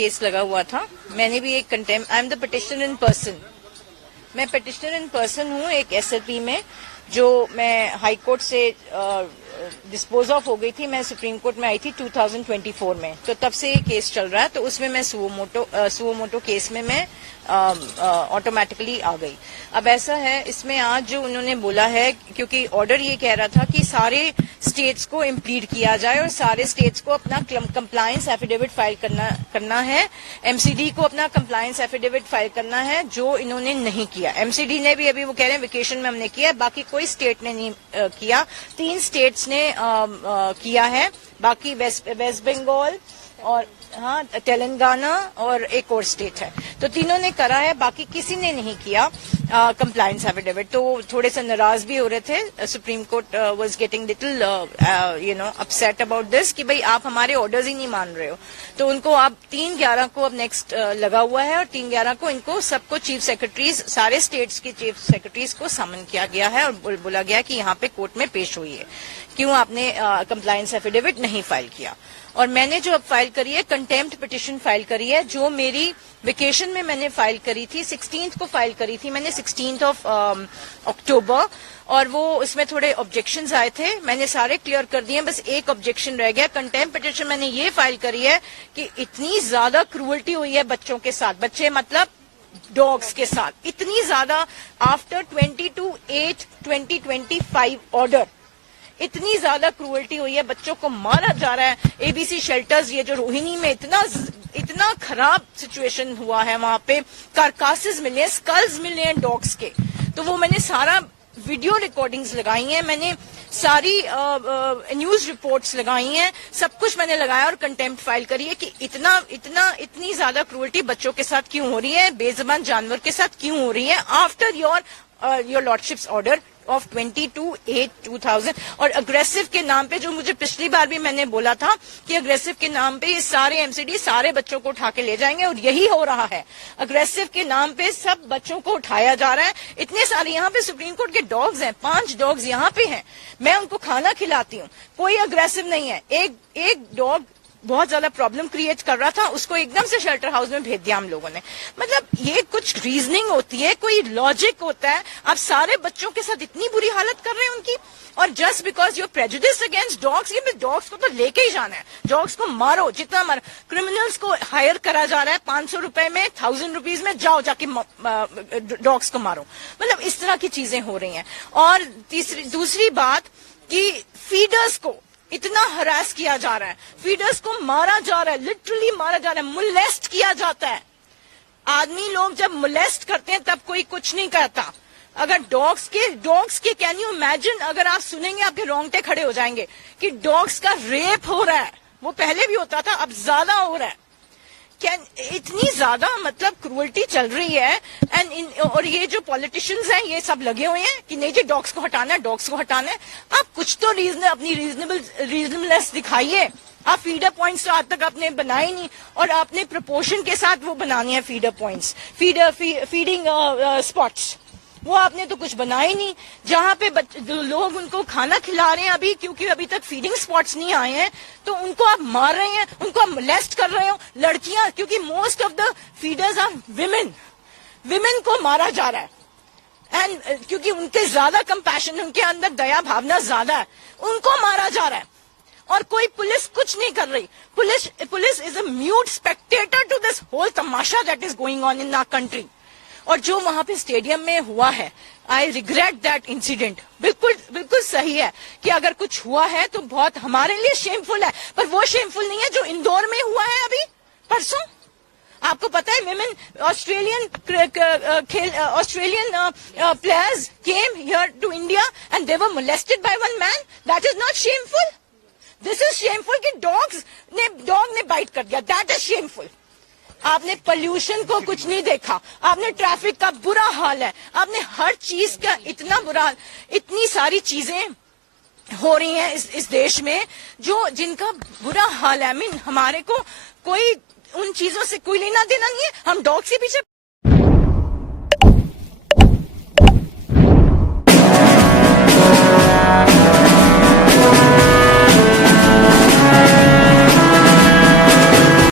Case लगा हुआ था, मैंने भी एक contempt, I am the petitioner in person, मैं पिटिशनर इन पर्सन हूँ एक SLP में, जो मैं हाई कोर्ट से डिस्पोज ऑफ हो गई थी। मैं सुप्रीम कोर्ट में आई थी 2024 में, तो तब से ये केस चल रहा है। तो उसमें मैं सुओमोटो केस में मैं ऑटोमेटिकली आ गई। अब ऐसा है, इसमें आज जो उन्होंने बोला है, क्योंकि ऑर्डर ये कह रहा था कि सारे स्टेट्स को इम्प्लीड किया जाए और सारे स्टेट्स को अपना कंप्लायंस एफिडेविट फाइल करना है, MCD को अपना कंप्लायंस एफिडेविट फाइल करना है, जो इन्होंने नहीं किया। MCD ने भी अभी वो कह रहे हैं वेकेशन में हमने किया, बाकी कोई स्टेट ने नहीं किया। 3 स्टेट्स ने किया है, बाकी वेस्ट बंगाल और हाँ तेलंगाना और एक और स्टेट है, तो तीनों ने करा है, बाकी किसी ने नहीं किया कंप्लायंस एफिडेविट। तो थोड़े से नाराज भी हो रहे थे। Supreme court was getting little upset about this कि भाई आप हमारे ऑर्डर्स ही नहीं मान रहे हो। तो उनको अब 3/11 को अब नेक्स्ट लगा हुआ है, और 3/11 को इनको सबको चीफ सेक्रेटरीज, सारे स्टेट्स के चीफ सेक्रेटरीज को समन किया गया है और बोला गया कि यहाँ पे कोर्ट में पेश हुई है, क्यों आपने कंप्लायंस एफिडेविट नहीं फाइल किया। और मैंने जो अब फाइल करी है, कंटेम्प्ट पिटिशन फाइल करी है, जो मेरी वेकेशन में मैंने फाइल करी थी, 16th को फाइल करी थी मैंने, 16th ऑफ अक्टूबर, और वो इसमें थोड़े ऑब्जेक्शंस आए थे, मैंने सारे क्लियर कर दिए, बस एक ऑब्जेक्शन रह गया। कंटेम्प्ट पिटिशन मैंने ये फाइल करी है कि इतनी ज्यादा क्रूअल्टी हुई है बच्चों के साथ, बच्चे मतलब डॉग्स के साथ, इतनी ज्यादा, आफ्टर 22/8/2025 ऑर्डर, इतनी ज्यादा क्रूअल्टी हुई है, बच्चों को मारा जा रहा है। ABC शेल्टर्स, ये जो रोहिणी में इतना खराब सिचुएशन हुआ है, वहां पे कारकासेस मिले हैं, स्कल्स मिले हैं डॉग्स के, तो वो मैंने सारा वीडियो रिकॉर्डिंग्स लगाई हैं, मैंने सारी न्यूज रिपोर्ट्स लगाई हैं, सब कुछ मैंने लगाया और कंटेम्प्ट फाइल करी है कि इतनी ज्यादा क्रूअल्टी बच्चों के साथ क्यों हो रही है, बेजुबान जानवर के साथ क्यों हो रही है, after your lordships order of 22/8/2000। और अग्रेसिव के नाम पे, जो मुझे पिछली बार भी मैंने बोला था कि अग्रेसिव के नाम पे ये सारे MCD सारे बच्चों को उठा के ले जाएंगे, और यही हो रहा है। अग्रेसिव के नाम पे सब बच्चों को उठाया जा रहा है। इतने सारे यहाँ पे सुप्रीम कोर्ट के डॉग्स हैं, 5 डॉग्स यहाँ पे हैं, मैं उनको खाना खिलाती हूँ, कोई अग्रेसिव नहीं है। एक डॉग बहुत ज्यादा प्रॉब्लम क्रिएट कर रहा था, उसको एकदम से शेल्टर हाउस में भेज दिया हम लोगों ने। मतलब ये कुछ रीजनिंग होती है, कोई लॉजिक होता है। आप सारे बच्चों के साथ इतनी बुरी हालत कर रहे हैं उनकी, और just because your prejudice against dogs, ये डॉग्स को तो लेके ही जाना है, डॉग्स को मारो जितना मारो। क्रिमिनल्स को हायर करा जा रहा है 500 रुपए में, 1000 रुपीज में, जाओ जाके डॉग्स को मारो। मतलब इस तरह की चीजें हो रही हैं। और दूसरी बात कि फीडर्स को इतना हरास किया जा रहा है, फीडर्स को मारा जा रहा है, लिटरली मारा जा रहा है, मुलेस्ट किया जाता है। आदमी लोग जब मुलेस्ट करते हैं तब कोई कुछ नहीं करता। अगर डॉग्स के कैन यू इमेजिन, अगर आप सुनेंगे आपके रोंगटे खड़े हो जाएंगे कि डॉग्स का रेप हो रहा है। वो पहले भी होता था, अब ज्यादा हो रहा है। इतनी ज्यादा मतलब क्रूअल्टी चल रही है। और ये जो पॉलिटिशियंस हैं, ये सब लगे हुए हैं कि नहीं जी डॉग्स को हटाना है, डॉग्स को हटाना है। आप कुछ तो अपनी रीजनेबलनेस दिखाइए। आप फीडर पॉइंट्स तो आज तक आपने बनाए नहीं, और आपने प्रपोर्शन के साथ वो बनानी है फीडर पॉइंट्स, फीडिंग स्पॉट्स, वो आपने तो कुछ बना ही नहीं। जहाँ पे लोग उनको खाना खिला रहे हैं अभी, क्योंकि अभी तक फीडिंग स्पॉट्स नहीं आए हैं, तो उनको आप मार रहे हैं, उनको आप मोलेस्ट कर रहे हो। लड़कियां, क्योंकि most of the feeders are women को मारा जा रहा है, एंड क्योंकि उनके ज्यादा कंपैशन, उनके अंदर दया भावना ज्यादा है, उनको मारा जा रहा है। और कोई पुलिस कुछ नहीं कर रही। Police is a mute spectator to this whole तमाशा that is going on in our country. और जो वहां पे स्टेडियम में हुआ है, आई रिग्रेट दैट इंसिडेंट। बिल्कुल सही है कि अगर कुछ हुआ है तो बहुत हमारे लिए शेमफुल है, पर वो शेमफुल नहीं है जो इंदौर में हुआ है अभी परसों। आपको पता है, women Australian players came here to India and they were molested by one man. That is not shameful. This is shameful कि डॉग ने बाइट कर दिया, दैट इज शेमफुल। आपने पोल्यूशन को कुछ नहीं देखा, आपने ट्रैफिक का बुरा हाल है, आपने हर चीज का इतना बुरा हाल, इतनी सारी चीजें हो रही हैं इस देश में जिनका बुरा हाल है। हमारे को कोई उन चीजों से कोई लेना देना नहीं है, हम डॉग के पीछे